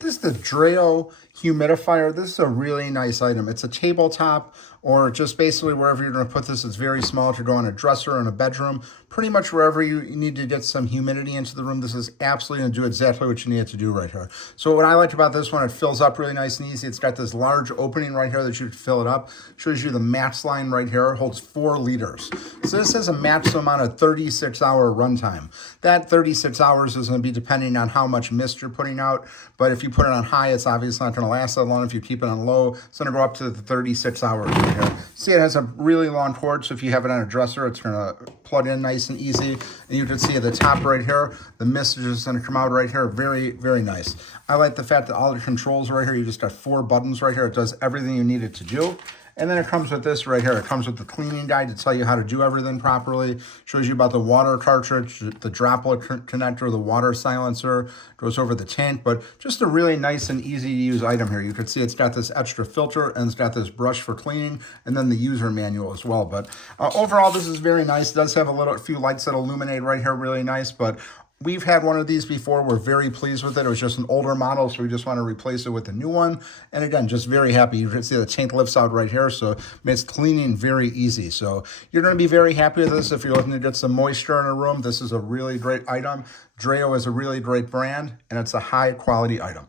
This is the Dreo humidifier. This is a really nice item. It's a tabletop or just basically wherever you're going to put this. It's very small. If you're going to a dresser or in a bedroom, pretty much wherever you need to get some humidity into the room, this is absolutely going to do exactly what you need it to do right here. So what I liked about this one, it fills up really nice and easy. It's got this large opening right here that you can fill it up. Shows you the max line right here. It holds 4 liters. So this has a maximum amount of 36-hour runtime. That 36 hours is going to be depending on how much mist you're putting out, but if you put it on high, it's obviously not going to last that long. If you keep it on low, it's going to go up to the 36 hours right here. See, it has a really long cord, so if you have it on a dresser, it's going to plug in nice and easy. And you can see at the top right here, the mist is just going to come out right here. Very, very nice. I like the fact that all the controls right here, you just got 4 buttons right here. It does everything you need it to do. And then it comes with this right here. It comes with the cleaning guide to tell you how to do everything properly. Shows you about the water cartridge, the droplet connector, the water silencer, goes over the tank, but just a really nice and easy to use item here. You can see it's got this extra filter and it's got this brush for cleaning and then the user manual as well. But overall, this is very nice. It does have a few lights that illuminate right here, really nice, but we've had one of these before. We're very pleased with it. It was just an older model, so we just want to replace it with a new one. And again, just very happy. You can see the tank lifts out right here, so it makes cleaning very easy. So you're going to be very happy with this. If you're looking to get some moisture in a room, this is a really great item. Dreo is a really great brand, and it's a high quality item.